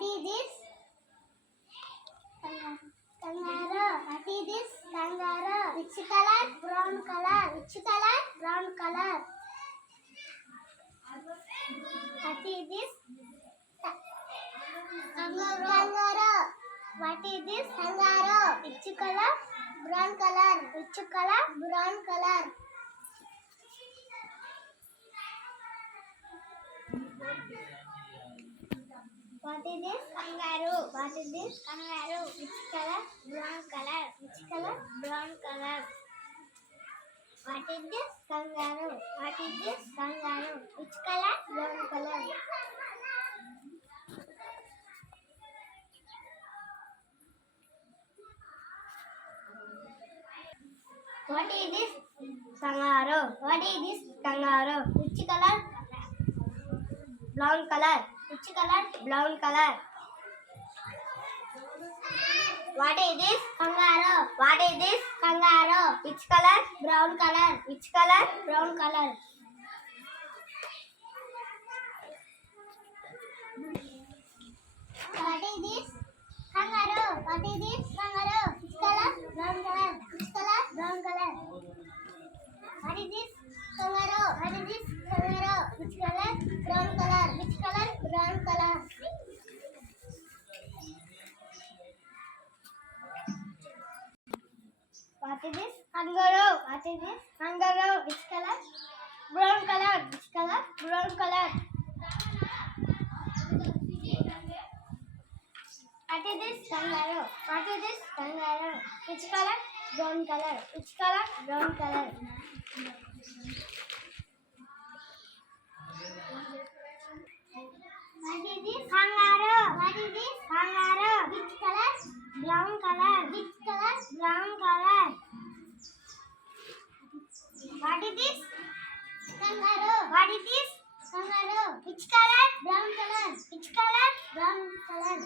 What is this? Kangaroo. What is this? Kangaroo. Which color? Brown color. Which color? Brown color. What is this? Kangaroo. What is this? Kangaroo. Which color? Brown color. Which color? Brown color. What is this? Kangaroo. What is this? Kangaroo. Which color? Brown color. Which color? Brown color. What is this? Kangaroo. What is this? Kangaroo. Which color? Brown color. What is this? Kangaroo. What is this? Kangaroo. Which color? Brown color. Which color? Brown color. What is this? Kangaroo. What is this? Kangaroo. Which color? Brown color. Which color? Brown color. What is this? Kangaroo. What is this? Kangaroo. Which color? Brown color. Which color? Brown color. What is this? Kangaroo. What is this? Kangaroo. Which color? Brown color. Which color? Brown color. What is this? Kangaroo. What is this? Kangaroo. Which color? Brown color. Which color? Brown color. What is this? Kangaroo. What is this? Kangaroo. Which color? Brown color. Which color? Brown color. What is this? Kangaroo. What is this? Kangaroo. Which color? Brown color. Which color? Brown color. What is this? Kangaroo. What is this? Kangaroo. Which color? Brown color. Which color? Brown color.